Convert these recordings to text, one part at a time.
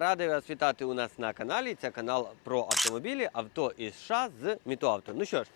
радий вас вітати у нас на каналі. Це канал про автомобілі, авто із США з Мітоавто. Ну що ж,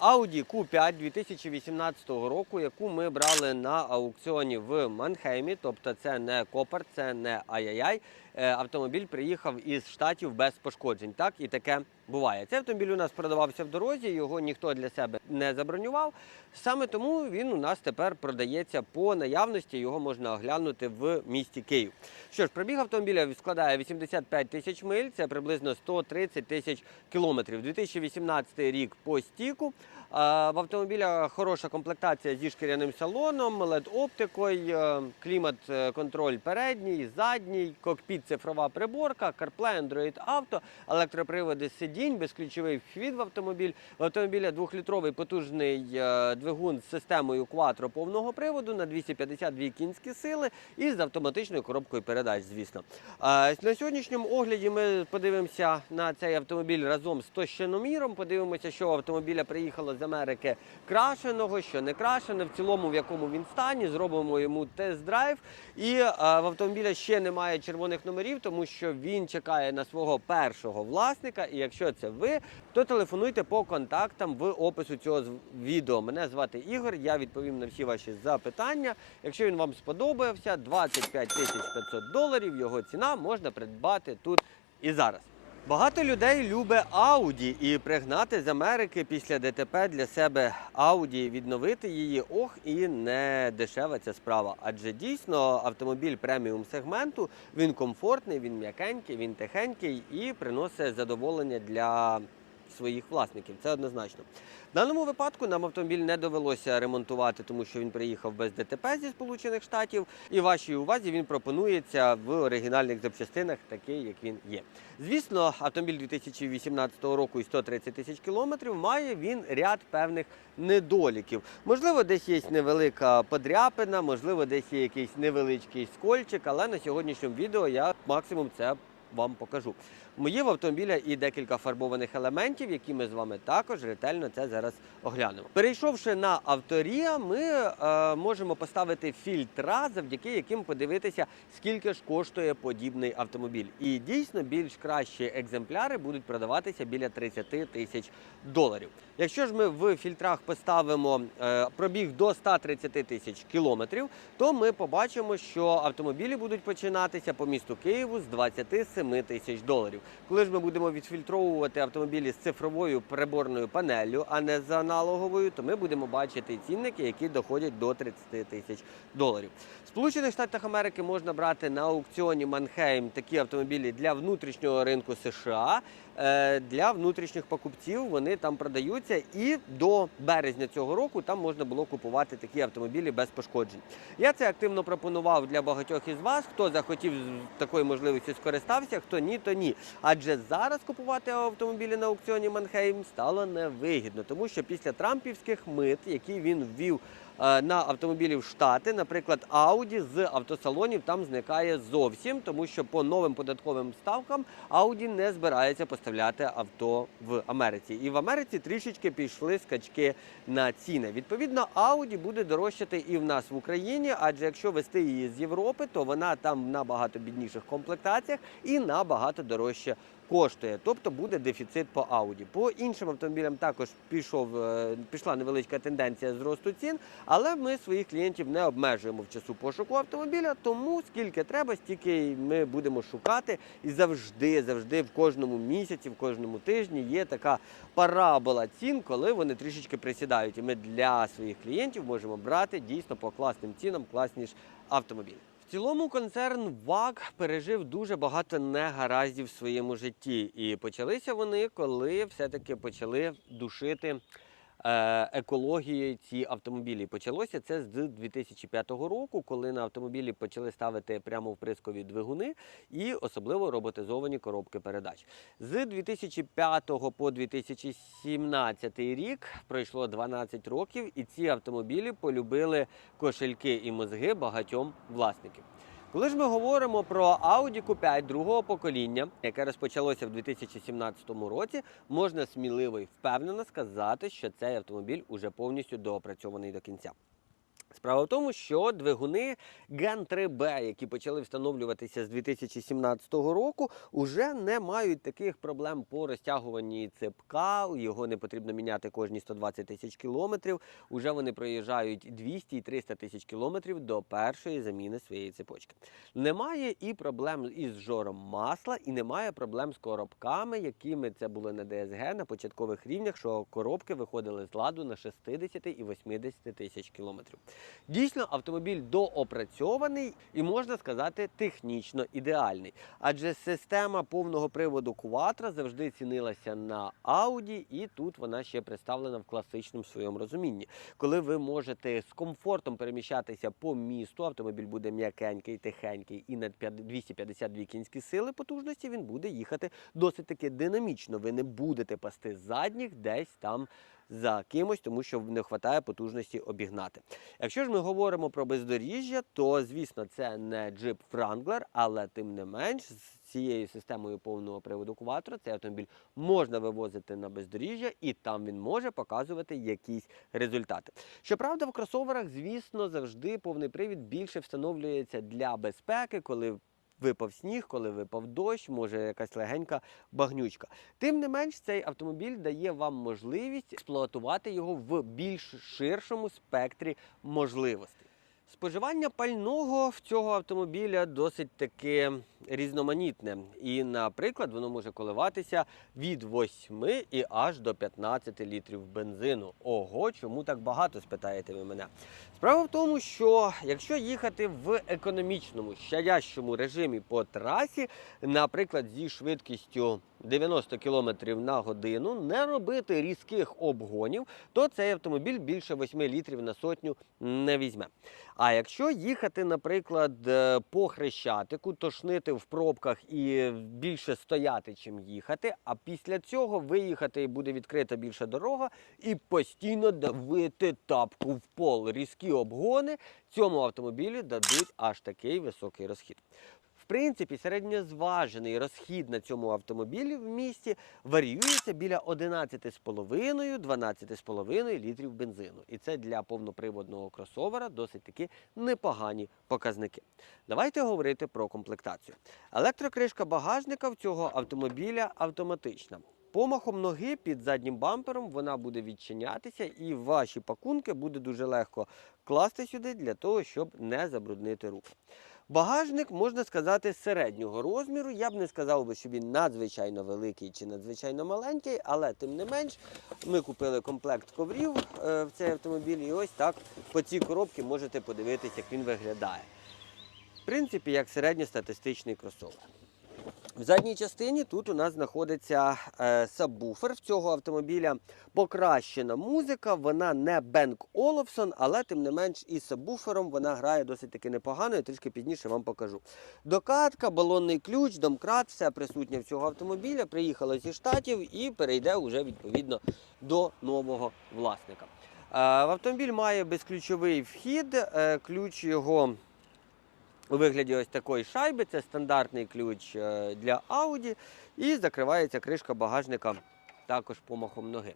Audi Q5 2018 року, яку ми брали на аукціоні в Манхеймі, тобто це не Копер, це не Ай-Яй-Яй. Е, Автомобіль приїхав із штатів без пошкоджень. Так і таке буває. Цей автомобіль у нас продавався в дорозі, його ніхто для себе не забронював. Саме тому він у нас тепер продається по наявності. Його можна оглянути в місті Київ. Що ж, пробіг автомобіля складає 85 тисяч миль, це приблизно 130 тисяч кілометрів. 2018 рік по стіку. В автомобіля хороша комплектація зі шкіряним салоном, LED-оптикою, клімат-контроль передній, задній, кокпіт, цифрова приборка, CarPlay, Android Auto, електроприводи сидінь, безключовий вхід в автомобіль. В автомобіля двохлітровий потужний е, двигун з системою Quattro повного приводу на 252 кінські сили і з автоматичною коробкою передач, звісно. На сьогоднішньому огляді ми подивимося на цей автомобіль разом з тощиноміром. Подивимося, що автомобіля приїхало з Америки крашеного, що не крашене, в цілому в якому він стані. Зробимо йому тест-драйв. І в автомобіля ще немає червоних номерів, тому що він чекає на свого першого власника. І якщо це ви, то телефонуйте по контактам в опису цього відео. Мене звати Ігор. Я відповім на всі ваші запитання. Якщо він вам сподобався, 25 тисяч 500 доларів. Його ціна можна придбати тут і зараз. Багато людей любить Ауді і пригнати з Америки після ДТП для себе Ауді, відновити її. Ох, і не дешева ця справа. Адже дійсно автомобіль преміум сегменту він комфортний, він м'якенький, він тихенький і приносить задоволення для своїх власників. Це однозначно. Даному випадку нам автомобіль не довелося ремонтувати, тому що він приїхав без ДТП зі Сполучених Штатів. І вашій увазі він пропонується в оригінальних запчастинах, такий як він є. Звісно, автомобіль 2018 року і 130 тисяч кілометрів має він ряд певних недоліків. Можливо, десь є невелика подряпина, можливо, десь є якийсь невеличкий скольчик, але на сьогоднішньому відео я максимум це вам покажу. Моє в автомобіля і декілька фарбованих елементів, які ми з вами також ретельно це зараз оглянемо. Перейшовши на авторія, ми е, можемо поставити фільтра, завдяки яким подивитися, скільки ж коштує подібний автомобіль. І дійсно більш кращі екземпляри будуть продаватися біля 30 тисяч доларів. Якщо ж ми в фільтрах поставимо е, пробіг до 130 тисяч кілометрів, то ми побачимо, що автомобілі будуть починатися по місту Києву з 27 тисяч доларів. Коли ж ми будемо відфільтровувати автомобілі з цифровою приборною панеллю, а не з аналоговою, то ми будемо бачити цінники, які доходять до 30 тисяч доларів. В Сполучених Штатах Америки можна брати на аукціоні Манхейм такі автомобілі для внутрішнього ринку США. Е, Для внутрішніх покупців вони там продаються, і до березня цього року там можна було купувати такі автомобілі без пошкоджень. Я це активно пропонував для багатьох із вас. Хто захотів такої можливості скористався, хто ні, то ні. Адже зараз купувати автомобілі на аукціоні Манхейм стало невигідно, тому що після трампівських мит, які він ввів на автомобілі в Штати, наприклад, Audi з автосалонів там зникає зовсім, тому що по новим податковим ставкам Audi не збирається поставляти авто в Америці. І в Америці трішечки пішли скачки на ціни. Відповідно, Audi буде дорожчати і в нас в Україні, адже якщо вести її з Європи, то вона там в набагато бідніших комплектаціях і набагато дорожче коштує. Тобто буде дефіцит по Audi. По іншим автомобілям також пішов, е, пішла невеличка тенденція зросту цін, але ми своїх клієнтів не обмежуємо в часу пошуку автомобіля, тому скільки треба, стільки ми будемо шукати. І завжди, завжди в кожному місяці, в кожному тижні є така парабола цін, коли вони трішечки присідають. І ми для своїх клієнтів можемо брати дійсно по класним цінам класні ж автомобілі. Цілому концерн ВАК пережив дуже багато негараздів в своєму житті, і почалися вони, коли все-таки почали душити е, екологією ці автомобілі. Почалося це з 2005 року, коли на автомобілі почали ставити прямо вприскові двигуни і особливо роботизовані коробки передач. З 2005 по 2017 рік пройшло 12 років, і ці автомобілі полюбили кошельки і мозги багатьом власників. Коли ж ми говоримо про Audi Q5 другого покоління, яке розпочалося в 2017 році, можна сміливо і впевнено сказати, що цей автомобіль уже повністю доопрацьований до кінця. Справа в тому, що двигуни Gen 3B, які почали встановлюватися з 2017 року, уже не мають таких проблем по розтягуванні цепка. Його не потрібно міняти кожні 120 тисяч кілометрів. Уже вони проїжджають 200 і 300 тисяч кілометрів до першої заміни своєї цепочки. Немає і проблем із жором масла, і немає проблем з коробками, якими це було на ДСГ на початкових рівнях, що коробки виходили з ладу на 60 і 80 тисяч кілометрів. Дійсно, автомобіль доопрацьований і можна сказати технічно ідеальний. Адже система повного приводу Quattro завжди цінилася на Audi, і тут вона ще представлена в класичному своєму розумінні. Коли ви можете з комфортом переміщатися по місту, автомобіль буде м'якенький, тихенький і на 5 252 кінські сили потужності він буде їхати досить таки динамічно. Ви не будете пасти задніх десь там за кимось, тому що не вистачає потужності обігнати. Якщо ж ми говоримо про бездоріжжя, то звісно це не Jeep Wrangler, але тим не менш з цією системою повного приводу Quattro цей автомобіль можна вивозити на бездоріжжя, і там він може показувати якісь результати. Щоправда, в кросоверах, звісно, завжди повний привід більше встановлюється для безпеки, коли випав сніг, коли випав дощ, може якась легенька багнючка. Тим не менш, цей автомобіль дає вам можливість експлуатувати його в більш ширшому спектрі можливостей. Споживання пального в цього автомобіля досить таки різноманітне. І, наприклад, воно може коливатися від 8 і аж до 15 літрів бензину. Ого, чому так багато, спитаєте ви мене? Справа в тому, що якщо їхати в економічному щадящому режимі по трасі, наприклад, зі швидкістю 90 км на годину, не робити різких обгонів, то цей автомобіль більше 8 літрів на сотню не візьме. А якщо їхати, наприклад, е, по хрещатику, тошнити в пробках і більше стояти, чим їхати, а після цього виїхати і буде відкрита більша дорога, і постійно давити тапку в пол. Різкі обгони цьому автомобілю дадуть аж такий високий розхід. В принципі, середньозважений розхід на цьому автомобілі в місті варіюється біля 11,5-12,5 літрів бензину. І це для повноприводного кросовера досить таки непогані показники. Давайте говорити про комплектацію. Електрокришка багажника в цього автомобіля автоматична. Помахом ноги під заднім бампером вона буде відчинятися, і ваші пакунки буде дуже легко класти сюди для того, щоб не забруднити руки. Багажник, можна сказати, середнього розміру. Я б не сказав би, що він надзвичайно великий чи надзвичайно маленький, але тим не менш, ми купили комплект коврів е, в цей автомобіль, і ось так по цій коробці можете подивитися, як він виглядає. В принципі, як середньостатистичний кросовер. В задній частині тут у нас знаходиться е, сабвуфер в цього автомобіля. Покращена музика, вона не Бенк Оловсон, але тим не менш із сабвуфером вона грає досить таки непогано, і трішки пізніше вам покажу. Докатка, балонний ключ, домкрат, все присутнє в цього автомобіля. Приїхало зі штатів і перейде вже відповідно до нового власника. Е, автомобіль має безключовий вхід, е, ключ його у вигляді ось такої шайби. Це стандартний ключ е, для Audi. І закривається кришка багажника також помахом ноги.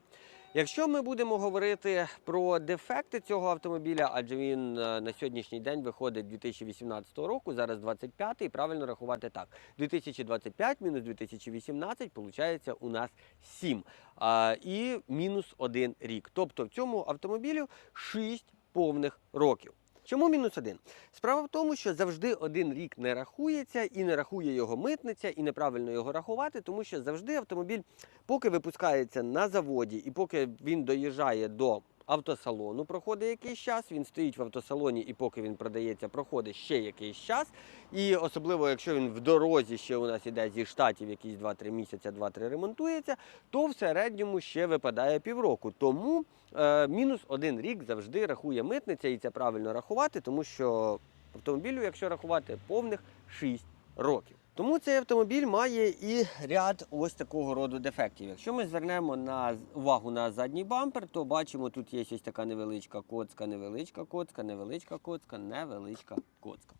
Якщо ми будемо говорити про дефекти цього автомобіля, адже він е, на сьогоднішній день виходить 2018 року, зараз 25 і правильно рахувати так. 2025 мінус 2018, виходить у нас 7. А, і мінус 1 рік. Тобто в цьому автомобілю 6 повних років. Чому мінус один? Справа в тому, що завжди один рік не рахується і не рахує його митниця, і неправильно його рахувати, тому що завжди автомобіль, поки випускається на заводі і поки він доїжджає до автосалону, проходить якийсь час, він стоїть в автосалоні, і поки він продається, проходить ще якийсь час. І особливо, якщо він в дорозі ще у нас іде зі штатів якісь 2-3 місяці, 2-3 ремонтується, то в середньому ще випадає півроку. Тому е, мінус один рік завжди рахує митниця, і це правильно рахувати, тому що автомобілю, якщо рахувати, повних 6 років. Тому цей автомобіль має і ряд ось такого роду дефектів. Якщо ми звернемо на увагу на задній бампер, то бачимо, тут є ось така невеличка коцка, невеличка коцка, невеличка коцка, невеличка коцка.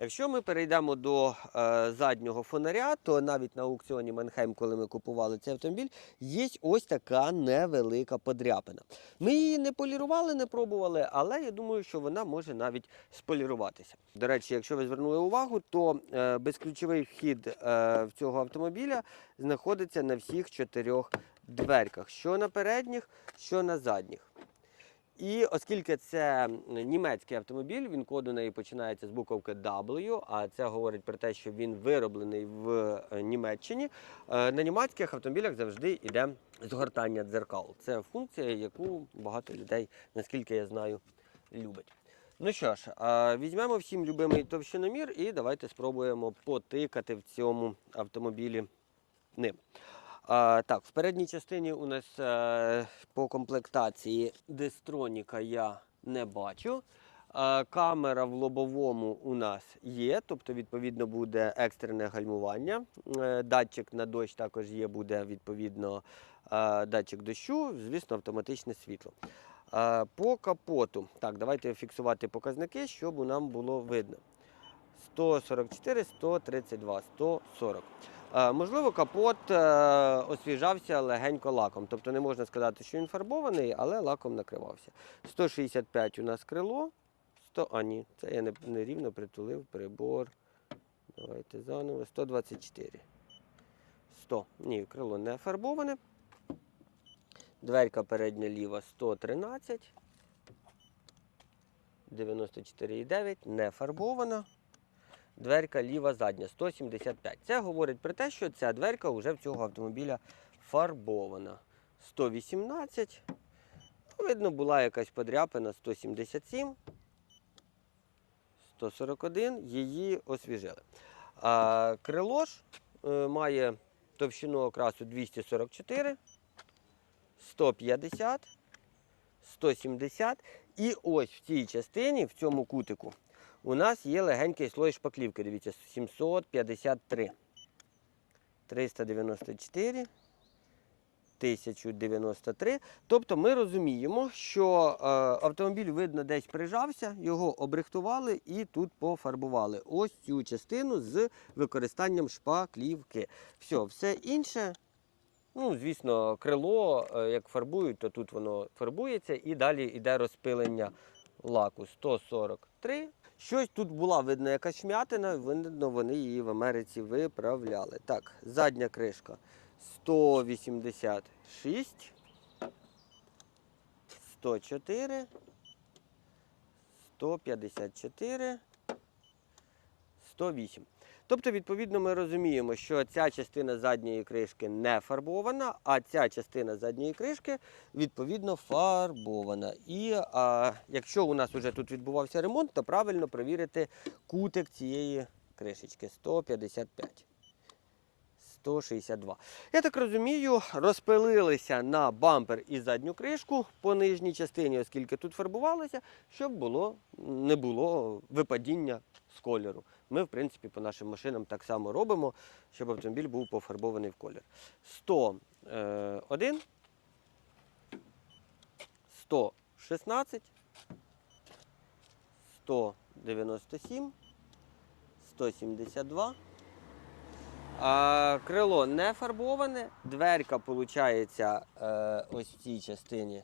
Якщо ми перейдемо до е, заднього фонаря, то навіть на аукціоні Манхейм, коли ми купували цей автомобіль, є ось така невелика подряпина. Ми її не полірували, не пробували, але я думаю, що вона може навіть споліруватися. До речі, якщо ви звернули увагу, то е, безключовий вхід е, в цього автомобіля знаходиться на всіх чотирьох дверках: що на передніх, що на задніх. І оскільки це німецький автомобіль, він код у неї починається з буковки W, а це говорить про те, що він вироблений в е, Німеччині. е, На німецьких автомобілях завжди йде згортання дзеркал. Це функція, яку багато людей, наскільки я знаю, любить. Ну що ж, е, візьмемо всім любимий товщиномір і давайте спробуємо потикати в цьому автомобілі ним. Так, в передній частині у нас е, по комплектації дистроніка я не бачу. Камера в лобовому у нас є, тобто, відповідно, буде екстрене гальмування. Е, датчик на дощ також є, буде відповідно е, датчик дощу, звісно, автоматичне світло. По капоту. Так, давайте фіксувати показники, щоб нам було видно. 144, 132, 140. Е, Можливо, капот е, освіжався легенько лаком. Тобто не можна сказати, що він фарбований, але лаком накривався. 165 у нас крило. 100, а ні, це я не, не рівно притулив прибор. Давайте заново. 124. 100. Ні, крило не фарбоване. Дверка передня ліва 113. 94,9 не фарбована. Дверка ліва задня 175. Це говорить про те, що ця дверка вже в цього автомобіля фарбована. 118. Видно, була якась подряпина 177. 141. Її освіжили. А, крило ж е, має товщину окрасу 244, 150, 170. І ось в цій частині, в цьому кутику, у нас є легенький слой шпаклівки. Дивіться, 753, 394, 1093. Тобто ми розуміємо, що е, автомобіль, видно, десь прижався, його обрихтували і тут пофарбували. Ось цю частину з використанням шпаклівки. Все, все інше. Ну, звісно, крило, е, як фарбують, то тут воно фарбується і далі йде розпилення лаку 143. Щось тут була, видно, якась шмятина, видно, вони її в Америці виправляли. Так, задня кришка 186, 104, 154, 108. Тобто, відповідно, ми розуміємо, що ця частина задньої кришки не фарбована, а ця частина задньої кришки відповідно фарбована. І а, якщо у нас вже тут відбувався ремонт, то правильно перевірити кутик цієї кришечки 155. 162. Я так розумію, розпилилися на бампер і задню кришку по нижній частині, оскільки тут фарбувалося, щоб було, не було випадіння з кольору. Ми, в принципі, по нашим машинам так само робимо, щоб автомобіль був пофарбований в колір. 101, 116, 197, 172. Крило не фарбоване, дверка, виходить, ось в цій частині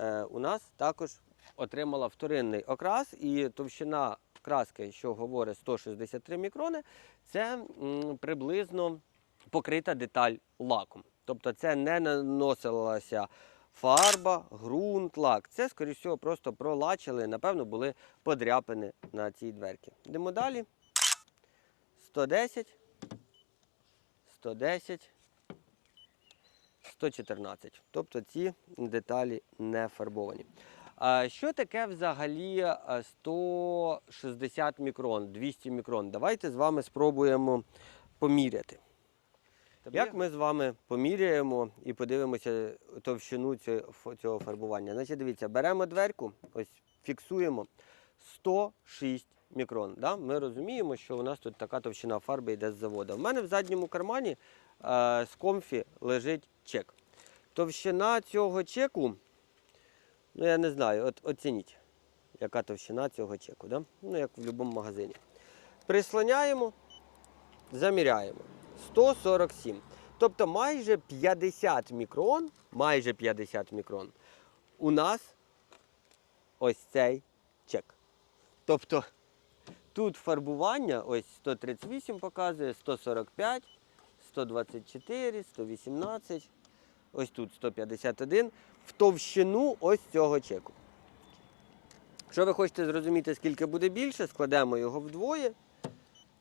е, у нас також отримала вторинний окрас і товщина краски, що говорить 163 мікрони, це приблизно покрита деталь лаком. Тобто це не наносилася фарба, ґрунт, лак. Це, скоріш всього, просто пролачили, напевно, були подряпини на цій дверці. Йдемо далі. 110. 110, 114. Тобто ці деталі не фарбовані. Що таке взагалі 160 мікрон, 200 мікрон? Давайте з вами спробуємо поміряти. Як ми з вами поміряємо і подивимося товщину цього- цього фарбування? Значить, дивіться, беремо дверку, ось фіксуємо 106 мікрон. Да? Ми розуміємо, що у нас тут така товщина фарби йде з заводу. У мене в задньому кармані е, з комфі лежить чек. Товщина цього чеку, ну я не знаю, от оцініть, яка товщина цього чеку. Да? Ну, як в будь-якому магазині. Прислоняємо, заміряємо. 147. Тобто майже 50 мікрон, майже 50 мікрон. У нас ось цей чек. Тобто тут фарбування ось 138 показує, 145, 124, 118, ось тут 151 в товщину ось цього чеку. Якщо ви хочете зрозуміти, скільки буде більше, складемо його вдвоє,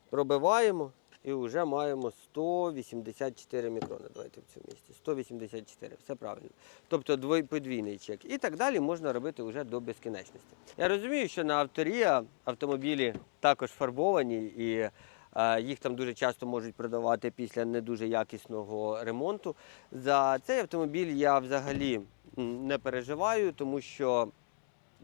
пробиваємо і вже маємо 184 мікрони. Давайте в цьому місці. 184, все правильно. Тобто двой- подвійний чек. І так далі можна робити вже до безкінечності. Я розумію, що на авторія автомобілі також фарбовані і е, їх там дуже часто можуть продавати після не дуже якісного ремонту. За цей автомобіль я взагалі не переживаю, тому що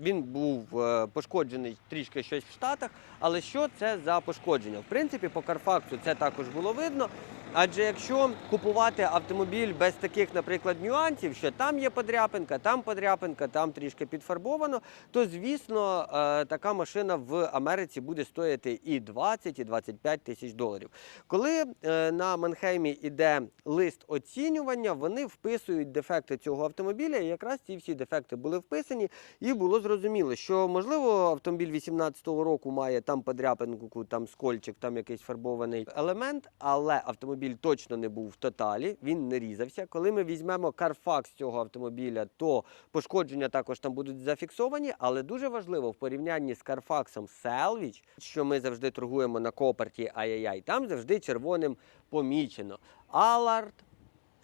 він був е, пошкоджений трішки щось в Штатах, але що це за пошкодження? В принципі, по Карфаксу це також було видно. Адже якщо купувати автомобіль без таких, наприклад, нюансів, що там є подряпинка, там подряпинка, там трішки підфарбовано, то звісно е, така машина в Америці буде стояти і 20, і 25 тисяч доларів. Коли е, на Манхеймі йде лист оцінювання, вони вписують дефекти цього автомобіля, і якраз ці всі дефекти були вписані, і було зрозуміло, що можливо автомобіль 18-го року має там подряпинку, там скольчик, там якийсь фарбований елемент, але автомобіль точно не був в тоталі, він не різався. Коли ми візьмемо Carfax цього автомобіля, то пошкодження також там будуть зафіксовані, але дуже важливо в порівнянні з Carfax Salvage, що ми завжди торгуємо на Копарті ай-яй-яй, там завжди червоним помічено. Allard,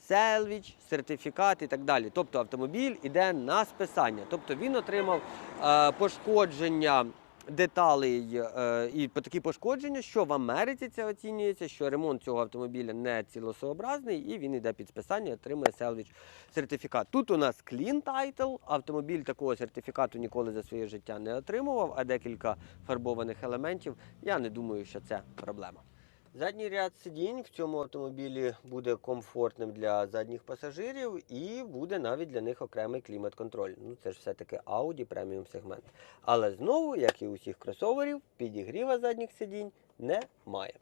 Селвіч, сертифікат і так далі. Тобто автомобіль іде на списання. Тобто він отримав е, пошкодження деталей е, і такі пошкодження, що в Америці це оцінюється, що ремонт цього автомобіля не цілосообразний, і він йде під списання, отримує селвіч сертифікат. Тут у нас clean title, автомобіль такого сертифікату ніколи за своє життя не отримував, а декілька фарбованих елементів. Я не думаю, що це проблема. Задній ряд сидінь в цьому автомобілі буде комфортним для задніх пасажирів і буде навіть для них окремий клімат-контроль. Ну це ж все-таки Audi преміум сегмент. Але знову, як і у всіх кросоверів, підігріва задніх сидінь немає.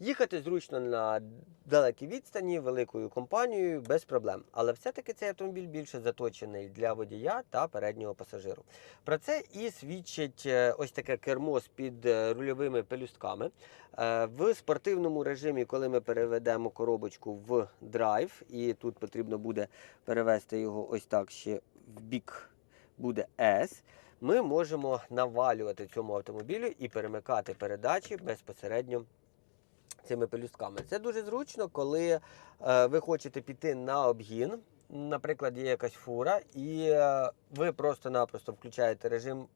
Їхати зручно на далекій відстані великою компанією без проблем. Але все-таки цей автомобіль більше заточений для водія та переднього пасажиру. Про це і свідчить е, ось таке кермо з під е, рульовими пелюстками. Е, В спортивному режимі, коли ми переведемо коробочку в драйв, і тут потрібно буде перевести його ось так ще в бік, буде S, ми можемо навалювати цьому автомобілю і перемикати передачі безпосередньо цими пелюстками. Це дуже зручно, коли е, ви хочете піти на обгін. Наприклад, є якась фура, і е, ви просто-напросто включаєте режим,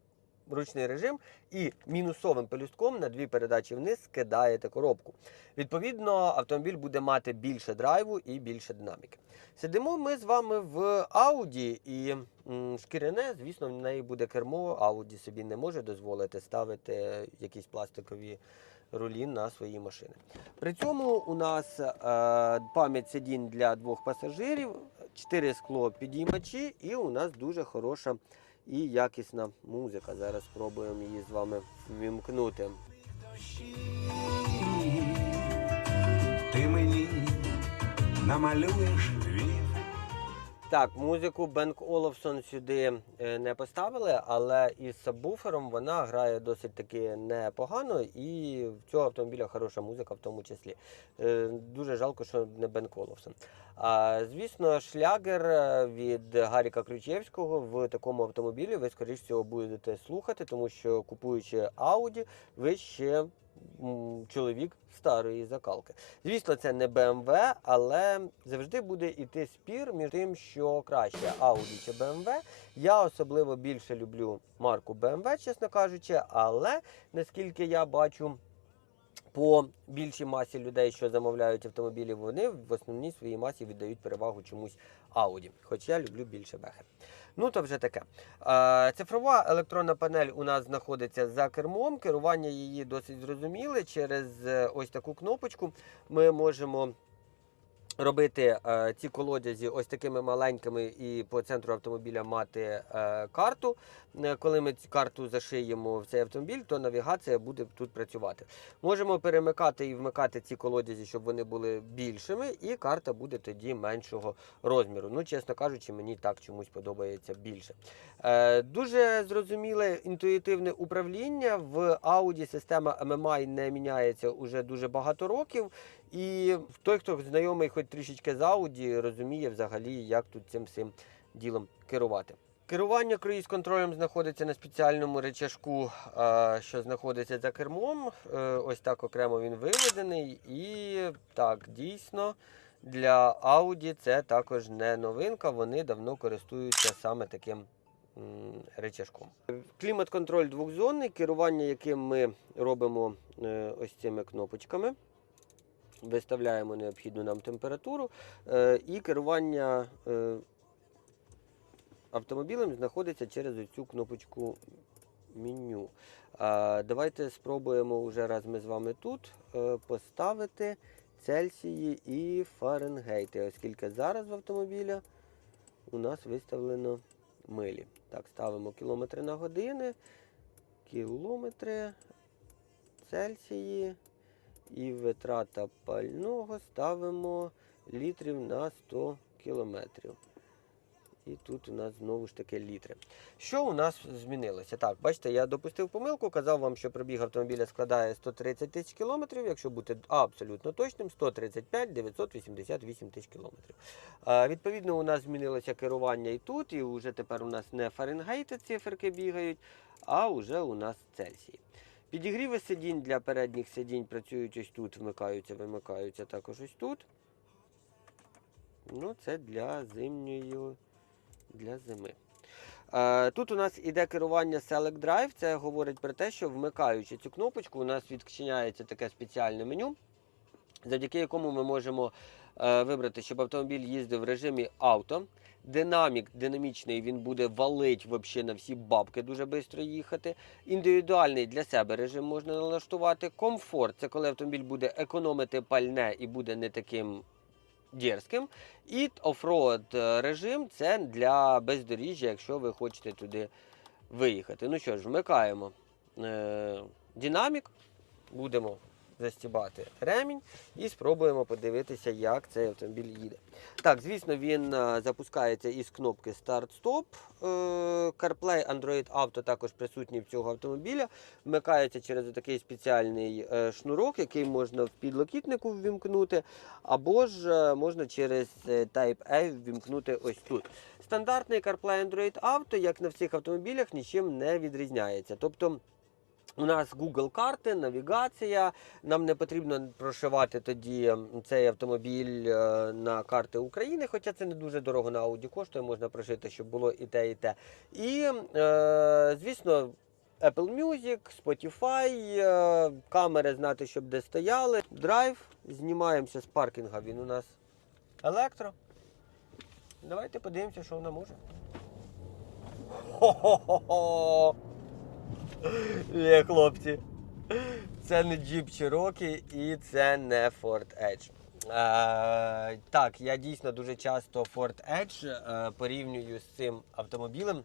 ручний режим і мінусовим пелюстком на дві передачі вниз скидаєте коробку. Відповідно, автомобіль буде мати більше драйву і більше динаміки. Сидимо ми з вами в Audi і м, шкіряне, звісно, в неї буде кермо. Audi собі не може дозволити ставити якісь пластикові рулі на свої машини. При цьому у нас е, пам'ять сидінь для двох пасажирів, чотири скло підіймачі, і у нас дуже хороша і якісна музика. Зараз спробуємо її з вами вімкнути. Ти мені намалюєш Так, музику Бенк Олафсон сюди е, не поставили, але із сабвуфером вона грає досить таки непогано, і в цього автомобіля хороша музика в тому числі. Е, Дуже жалко, що не Бенк Олафсон. А, звісно, шлягер е, від Гаріка Ключевського в такому автомобілі ви, скоріш всього, будете слухати, тому що купуючи Audi, ви ще чоловік старої закалки. Звісно, це не BMW, але завжди буде йти спір між тим, що краще Audi чи BMW. Я особливо більше люблю марку BMW, чесно кажучи, але наскільки я бачу. По більшій масі людей, що замовляють автомобілі, вони в основній своїй масі віддають перевагу чомусь Audi. Хоч я люблю більше бехи. Ну то вже таке. Цифрова електронна панель у нас знаходиться за кермом. Керування її досить зрозуміле. Через е, ось таку кнопочку ми можемо робити е, ці колодязі ось такими маленькими і по центру автомобіля мати е, карту. Е, Коли ми цю карту зашиємо в цей автомобіль, то навігація буде тут працювати. Можемо перемикати і вмикати ці колодязі, щоб вони були більшими, і карта буде тоді меншого розміру. Ну, чесно кажучи, мені так чомусь подобається більше. Е, дуже зрозуміле інтуїтивне управління. В Audi система MMI не міняється уже дуже багато років. І той, хто знайомий хоч трішечки з Audi, розуміє взагалі, як тут цим всім ділом керувати. Керування круїз-контролем знаходиться на спеціальному речашку, що знаходиться за кермом. Е, Ось так окремо він виведений. І так, дійсно, для Audi це також не новинка. Вони давно користуються саме таким речашком. Клімат-контроль двохзонний, керування яким ми робимо е, ось цими кнопочками. Виставляємо необхідну нам температуру. е, І керування е, автомобілем знаходиться через цю кнопочку меню. Давайте спробуємо вже раз ми з вами тут е, поставити Цельсії і Фаренгейти, оскільки зараз в автомобіля у нас виставлено милі. Так, ставимо кілометри на години, кілометри, Цельсії і витрата пального ставимо літрів на 100 кілометрів. І тут у нас знову ж таки літри. Що у нас змінилося? Так, бачите, я допустив помилку, казав вам, що пробіг автомобіля складає 130 тисяч кілометрів. Якщо бути абсолютно точним, 135 988 тисяч кілометрів. Відповідно, у нас змінилося керування і тут, і вже тепер у нас не Фаренгейти циферки бігають, а вже у нас Цельсії. Підігріви сидінь для передніх сидінь працюють ось тут, вмикаються, вимикаються також ось тут. Ну, це для зимньої для зими. Е, Тут у нас іде керування Select Drive. Це говорить про те, що вмикаючи цю кнопочку, у нас відчиняється таке спеціальне меню, завдяки якому ми можемо е, вибрати, щоб автомобіль їздив в режимі авто. Динамік динамічний, він буде валить вообще на всі бабки дуже швидко їхати. Індивідуальний для себе режим можна налаштувати. Комфорт це коли автомобіль буде економити пальне і буде не таким дерзким. І офроад е, режим це для бездоріжжя, якщо ви хочете туди виїхати. Ну що ж, вмикаємо е, динамік, будемо застібати ремінь і спробуємо подивитися, як цей автомобіль їде. Так, звісно, він е, запускається із кнопки Старт-Стоп. Е, CarPlay Android Auto також присутній в цього автомобіля. Вмикається через такий спеціальний е, шнурок, який можна в підлокітнику ввімкнути, або ж можна через Type-A ввімкнути ось тут. Стандартний CarPlay Android Auto, як на всіх автомобілях, нічим не відрізняється. Тобто у нас Google карти, навігація. Нам не потрібно прошивати тоді цей автомобіль е, на карти України, хоча це не дуже дорого на Audi коштує, можна прошити, щоб було і те, і те. І, е, звісно, Apple Music, Spotify, е, камери знати, щоб де стояли. Драйв. Знімаємося з паркінга. Він у нас електро. Давайте подивимося, що вона може. Хо-хо-хо! Є, хлопці. Це не Jeep Cherokee і це не Ford Edge. Е, так, я дійсно дуже часто Ford Edge е, порівнюю з цим автомобілем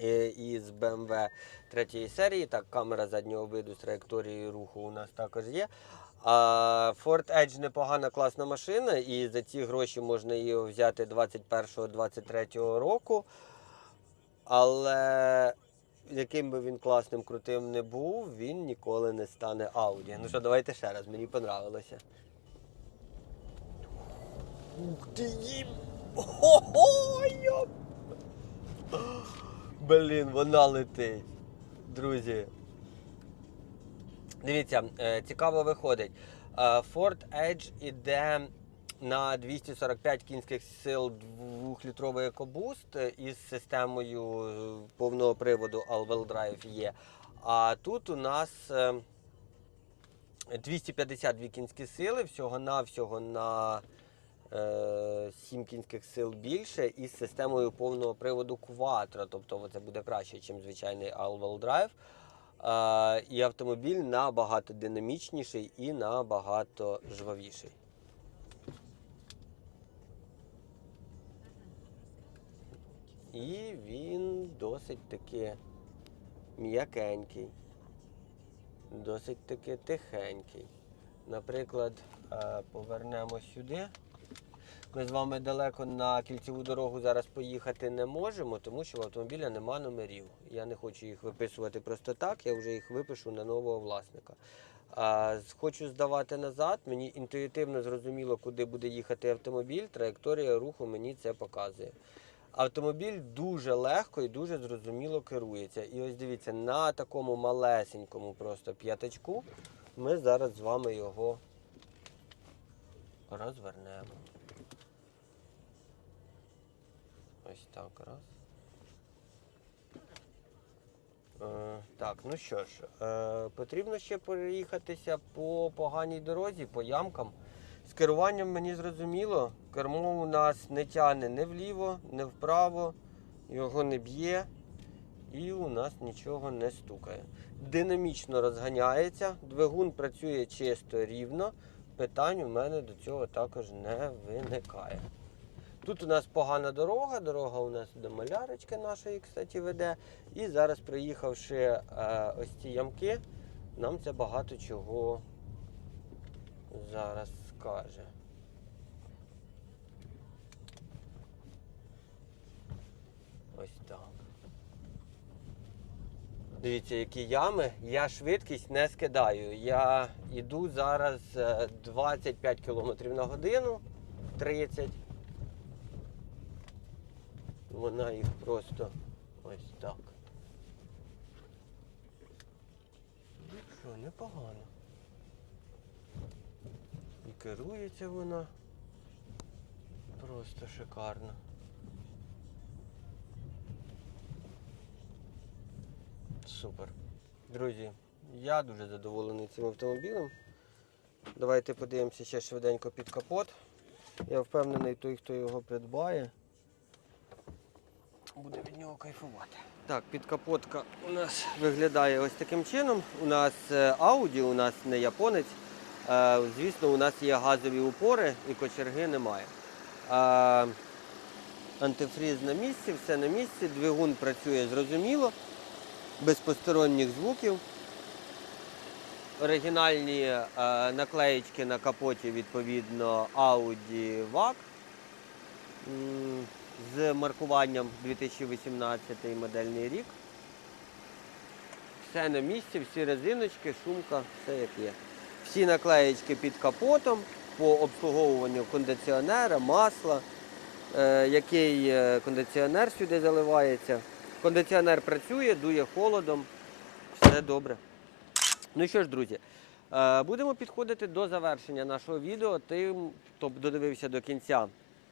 е, із BMW 3 серії. Так, камера заднього виду з траєкторією руху у нас також є. А Ford Edge непогана класна машина, і за ці гроші можна її взяти 21-23 року. Але яким би він класним, крутим не був, він ніколи не стане Audi. Ну що, давайте ще раз, мені понравилося. Ух ти їм! Блін, вона летить. Друзі. Дивіться, цікаво виходить. Ford Edge іде на 245 кінських сил 2-літровий EcoBoost із системою е, повного приводу All-Wheel Drive є. А тут у нас е, 252 кінські сили, всього-навсього на е, 7 кінських сил більше із системою повного приводу Quattro. Тобто це буде краще, ніж звичайний All-Wheel Drive. Е, і автомобіль набагато динамічніший і набагато жвавіший. Досить таки м'якенький, досить таки тихенький. Наприклад, е, повернемо сюди. Ми з вами далеко на кільцеву дорогу зараз поїхати не можемо, тому що в автомобіля нема номерів. Я не хочу їх виписувати просто так, я вже їх випишу на нового власника. А, хочу здавати назад, мені інтуїтивно зрозуміло, куди буде їхати автомобіль, траєкторія руху мені це показує. Автомобіль дуже легко і дуже зрозуміло керується. І ось дивіться, на такому малесенькому просто п'ятачку ми зараз з вами його розвернемо. Ось так раз. Е, так, ну що ж, е, потрібно ще переїхатися по поганій дорозі, по ямкам. З керуванням мені зрозуміло, кермо у нас не тягне не вліво, не вправо, його не б'є і у нас нічого не стукає. Динамічно розганяється, двигун працює чисто рівно. Питань у мене до цього також не виникає. Тут у нас погана дорога, дорога у нас до малярочки нашої, кстати, веде. І зараз, приїхавши е, ось ці ямки, нам це багато чого зараз скаже. Ось так. Дивіться, які ями. Я швидкість не скидаю. Я йду зараз е, 25 км на годину, 30. Вона їх просто ось так. Що, непогано. Керується вона просто шикарно. Супер. Друзі, я дуже задоволений цим автомобілем. Давайте подивимося ще швиденько під капот. Я впевнений, той, хто його придбає, буде від нього кайфувати. Так, підкапотка у нас виглядає ось таким чином. У нас е, Audi, у нас не японець. Е, Звісно, у нас є газові упори і кочерги немає. Е, Антифріз на місці, все на місці, двигун працює зрозуміло, без посторонніх звуків. Оригінальні е, наклеїчки на капоті, відповідно, Audi VAG м, з маркуванням 2018 модельний рік. Все на місці, всі резиночки, шумка, все як є. Всі наклеїчки під капотом по обслуговуванню кондиціонера, масла, е, який е, кондиціонер сюди заливається. Кондиціонер працює, дує холодом, все добре. Ну що ж, друзі, е, будемо підходити до завершення нашого відео. Тим, хто додивився до кінця,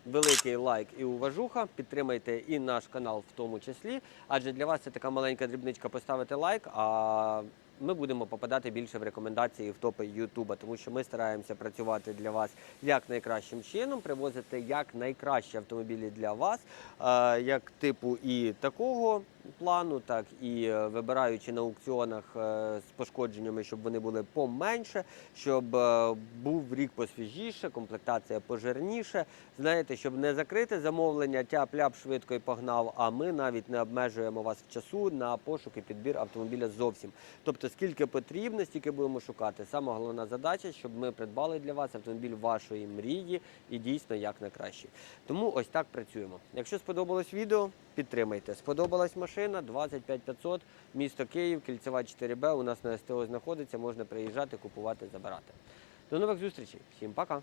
великий лайк і уважуха. Підтримайте і наш канал в тому числі. Адже для вас це така маленька дрібничка поставити лайк. А ми будемо попадати більше в рекомендації в топи Ютуба, тому що ми стараємося працювати для вас як найкращим чином, привозити як найкращі автомобілі для вас, е, як типу і такого плану, так і е, вибираючи на аукціонах е, з пошкодженнями, щоб вони були поменше, щоб був рік посвіжіше, комплектація пожирніше. Знаєте, щоб не закрити замовлення, тяп-ляп швидко і погнав. А ми навіть не обмежуємо вас в часу на пошук і підбір автомобіля зовсім. Тобто, скільки потрібно, стільки будемо шукати. Сама головна задача, щоб ми придбали для вас автомобіль вашої мрії і дійсно як найкраще. Тому ось так працюємо. Якщо сподобалось відео, підтримайте. Сподобалась машина 25500, місто Київ, кільцева 4Б. У нас на СТО знаходиться, можна приїжджати, купувати, забирати. До нових зустрічей. Всім пока.